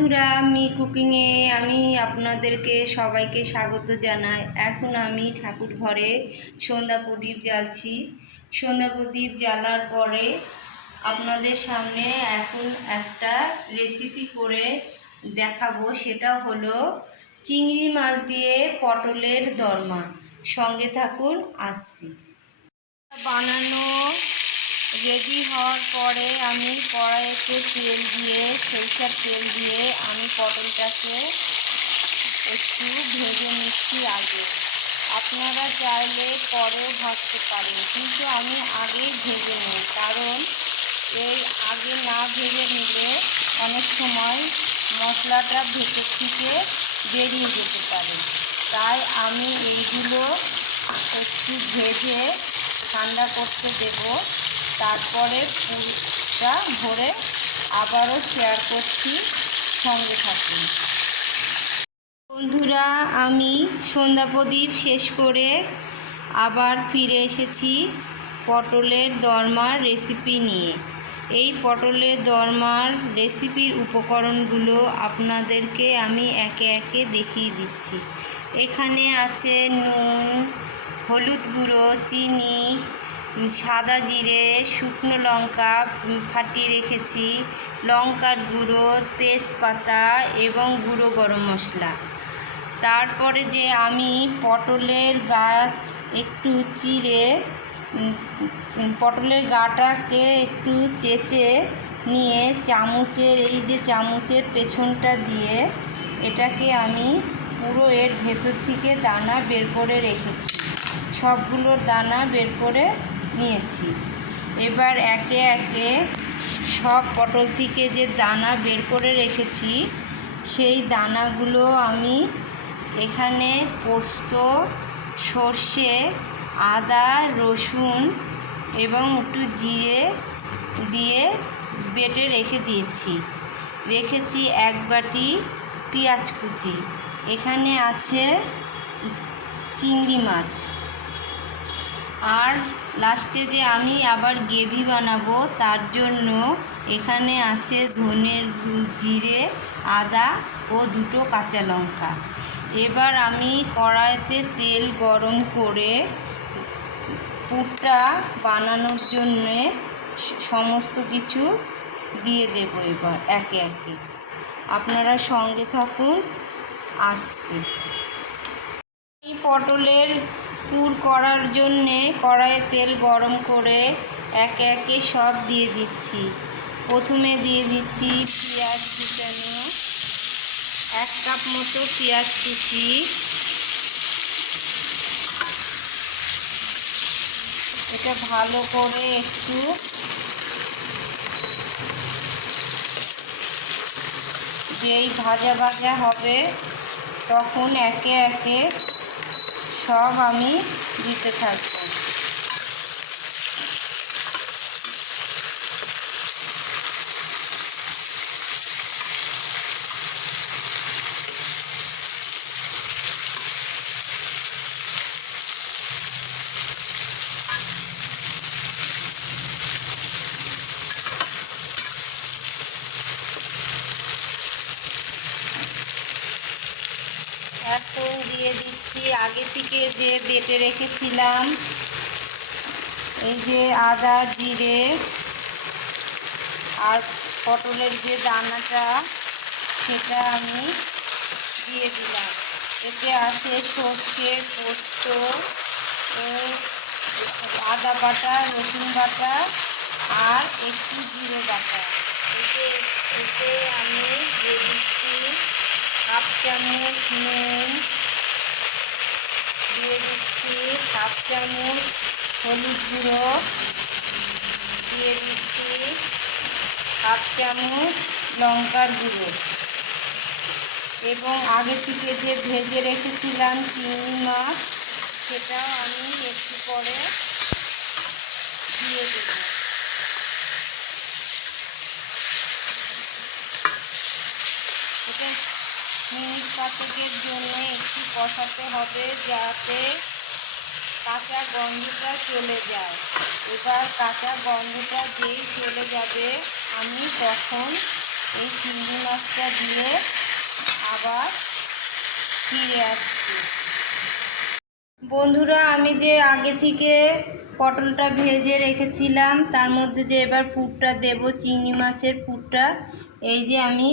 বন্ধুরা, মি কুকিংয়ে আমি আপনাদেরকে সবাইকে স্বাগত জানাই। এখন আমি ঠাকুর ঘরে সন্ধ্যা প্রদীপ জ্বালছি। সন্ধ্যা প্রদীপ জ্বালার পরে আপনাদের সামনে এখন একটা রেসিপি করে দেখাবো। সেটা হলো চিংড়ি মাছ দিয়ে পটলের দরমা। সঙ্গে থাকুন, আসছি। বানানো রেডি হওয়ার পরে আমি কড়াইতে তেল দিয়ে, সরিষার তেল দিয়ে আমি পটলটাকে একটু ভেজে নিচ্ছি আগে। আপনারা চাইলে পরেও ভাজতে পারেন, কিন্তু আমি আগেই ভেজে নিই, কারণ এই আগে না ভেজে নিলে অনেক সময় মশলাটা ভেতর থেকে বেরিয়ে যেতে পারে। তাই আমি এইগুলো একটু ভেজে ঠান্ডা করতে দেব। তারপরে পুরোটা ভরে আবারও শেয়ার করছি, সঙ্গে থাকুন। বন্ধুরা, আমি সন্ধ্যা প্রদীপ শেষ করে আবার ফিরে এসেছি পটলের দরমার রেসিপি নিয়ে। এই পটলের দরমার রেসিপির উপকরণগুলো আপনাদেরকে আমি একে একে দেখিয়ে দিচ্ছি। এখানে আছে নুন, হলুদ গুঁড়ো, চিনি, সাদা জিরে, শুকনো লঙ্কা ফাটিয়ে রেখেছি, লঙ্কার গুঁড়ো, তেজপাতা এবং গুঁড়ো গরম মশলা। তারপরে যে আমি পটলের গা একটু চিড়ে, পটলের গাটাকে একটু চেঁচে নিয়ে চামচের, এই যে চামচের পেছনটা দিয়ে এটাকে আমি পুরো এর ভেতর থেকে দানা বের করে রেখেছি। সবগুলোর দানা বের করে নিয়েছি। এবার একে একে সব পটল থেকে যে দানা বের করে রেখেছি সেই দানাগুলো আমি এখানে পোস্ত, সর্ষে, আদা, রসুন এবং একটু জিরে দিয়ে বেটে রেখেছি এক বাটি পেঁয়াজ কুচি। এখানে আছে চিংড়ি মাছ। আর লাস্টে যে আমি আবার গ্রেভি বানাবো, তার জন্য এখানে আছে ধনের জিরে, আদা ও দুটো কাঁচা লঙ্কা। এবার আমি কড়াইতে তেল গরম করে পুরটা বানানোর জন্যে সমস্ত কিছু দিয়ে দেব। এবার একে একে আপনারা সঙ্গে থাকুন, আসছি। এই পটলের পুর করার জন্যে কড়াইয়ে তেল গরম করে একে একে সব দিয়ে দিচ্ছি। প্রথমে দিয়ে দিচ্ছি পেঁয়াজ কুচানো, 1 কাপ মতো পেঁয়াজ কুচি। এটা ভালো করে একটু যেই ভাজা ভাজা হবে তখন একে একে সব আমি দিতে থাকবো। এখন দিয়ে দিচ্ছি আগে থেকে যে বেটে রেখেছিলাম এই যে আদা, জিরে আর পটলের যে দানাটা, সেটা আমি দিয়ে দিলাম। এতে আছে সর্ষে, পোস্ত ও আদা বাটা, রসুন বাটা আর একটু জিরে বাটা। এতে আমি দিয়ে দিচ্ছি 1/2 চামচ নুন, দিয়ে দিচ্ছি 1/2 চামচ হলুদ গুঁড়ো, দিয়ে দিচ্ছি 1/2 চামচ লঙ্কার গুঁড়ো এবং আগে থেকে যে ভেজে রেখেছিলাম চিংড়ি মাছ, সেটাও আমি একটু পরে দিয়ে দেব। এটা মিনিট 5-এর জন্য একটু কষাতে হবে, যাতে কাঁচা গন্ধটা চলে যায়। এবার কাঁচা গন্ধটা যেই চলে যাবে আমি তখন এই চিংড়ি মাছটা দিয়ে আবার ফিরে আসছি। বন্ধুরা, আমি যে আগে থেকে পটলটা ভেজে রেখেছিলাম তার মধ্যে যে এবার পুরটা দেব, চিংড়ি মাছের পুরটা, এই যে আমি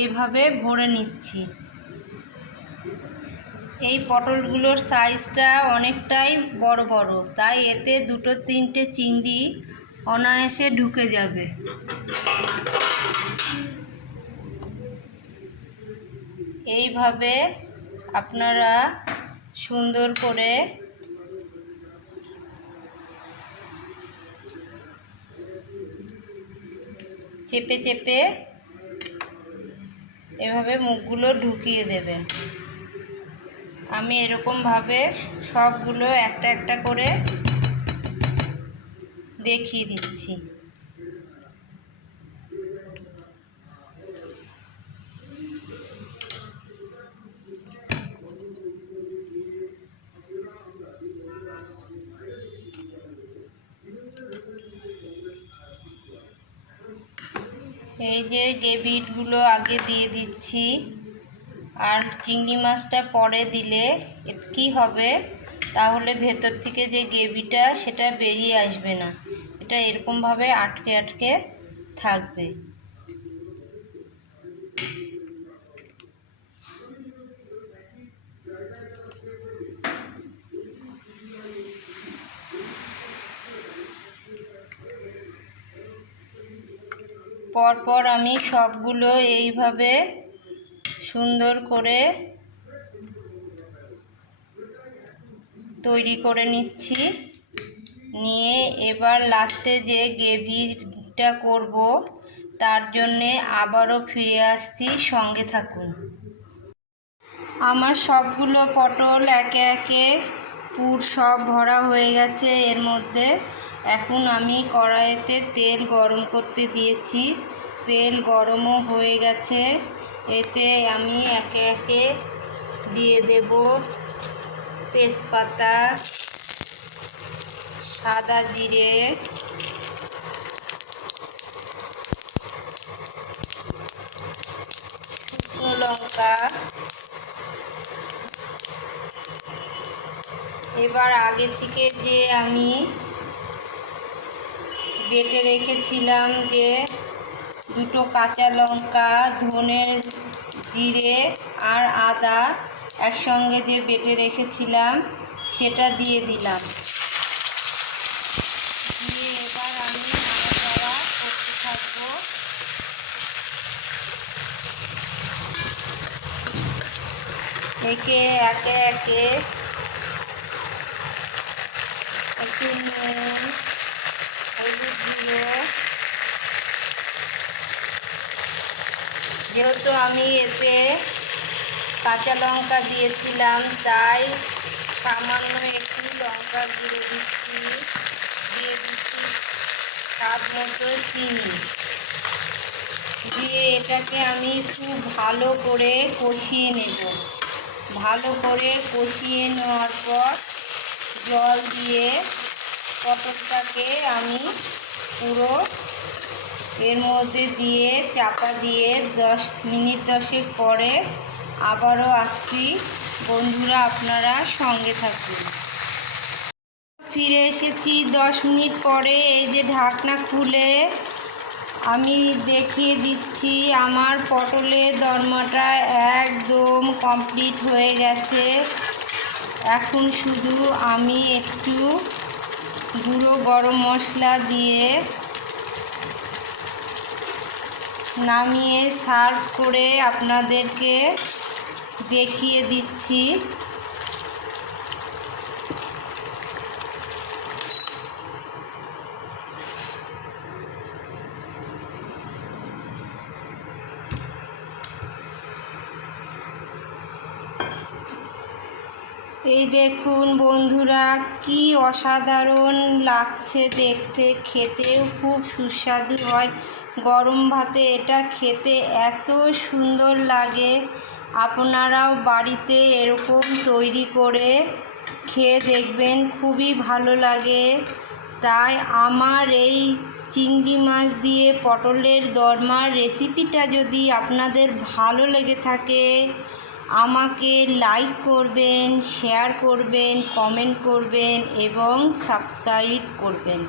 এইভাবে ভরে নিচ্ছি। এই পটলগুলোর সাইজটা অনেকটাই বড় বড়, তাই এতে 2-3টে চিংড়ি অনায়াসে ঢুকে যাবে। এইভাবে আপনারা সুন্দর করে চেপে চেপে এভাবে মুখগুলো ঢুকিয়ে দেবেন। আমি এরকমভাবে সবগুলো একটা একটা করে দেখিয়ে দিচ্ছি। এই যে গ্রেভিগুলো আগে দিয়ে দিচ্ছি, আর চিংড়ি মাছটা পরে দিলে কি হবে, তাহলে ভেতর থেকে যে গ্রেভিটা সেটা বেরিয়ে আসবে না, এটা এরকমভাবে আটকে আটকে থাকবে। পরপর আমি সবগুলো এইভাবে সুন্দর করে তৈরি করে নিচ্ছি। নিয়ে এবার লাস্টে যে গ্রেভিটা করব তার জন্যে আবারও ফিরে আসছি, সঙ্গে থাকুন। আমার সবগুলো পটল একে একে পুর সব ভরা হয়ে গেছে এর মধ্যে। এখন আমি কড়াইতে তেল গরম করতে দিয়েছি, তেল গরমও হয়ে গেছে। এতে আমি একে একে দিয়ে দেব তেজপাতা, সাদা জিরে, শুকনো লঙ্কা। এবার আগে থেকে যে আমি বেটে রেখেছিলাম যে 2টো কাঁচা লঙ্কা, ধনে, জিরে আর আদা একসঙ্গে যে বেটে রেখেছিলাম সেটা দিয়ে দিলাম। দিয়ে এবার আমি নাড়াচাড়া করতে থাকবো। একে একে একে একটু নুন, হলুদ গুঁড়ো, যেহেতু আমি এতে কাঁচা লঙ্কা দিয়েছিলাম তাই সামান্য একটু লঙ্কা গুঁড়ো দিচ্ছি, দিয়ে দিচ্ছি স্বাদ মতো চিনি, দিয়ে এটাকে আমি খুব ভালো করে কষিয়ে নেব। ভালো করে কষিয়ে নেওয়ার পর জল দিয়ে পটলটাকে আমি পুরো এর মধ্যে দিয়ে চাপা দিয়ে 10 মিনিট 10 পরে আবারও আসছি। বন্ধুরা, আপনারা সঙ্গে থাকুন। ফিরে এসেছি 10 মিনিট পরে। এই যে ঢাকনা খুলে আমি দেখিয়ে দিচ্ছি, আমার পটলের দরমাটা একদম কমপ্লিট হয়ে গেছে। এখন শুধু আমি একটু গুঁড়ো গরম মশলা দিয়ে নামিয়ে সার্ভ করে আপনাদেরকে দেখিয়ে দিচ্ছি। এই দেখুন বন্ধুরা, কি অসাধারণ লাগছে দেখতে, খেতেও খুব সুস্বাদু হয়। গরম ভাতে এটা খেতে এত সুন্দর লাগে। আপনারাও বাড়িতে এরকম তৈরি করে খেয়ে দেখবেন, খুবই ভালো লাগে। তাই আমার এই চিংড়ি মাছ দিয়ে পটলের দরমার রেসিপিটা যদি আপনাদের ভালো লেগে থাকে আমাকে লাইক করবেন, শেয়ার করবেন, কমেন্ট করবেন এবং সাবস্ক্রাইব করবেন।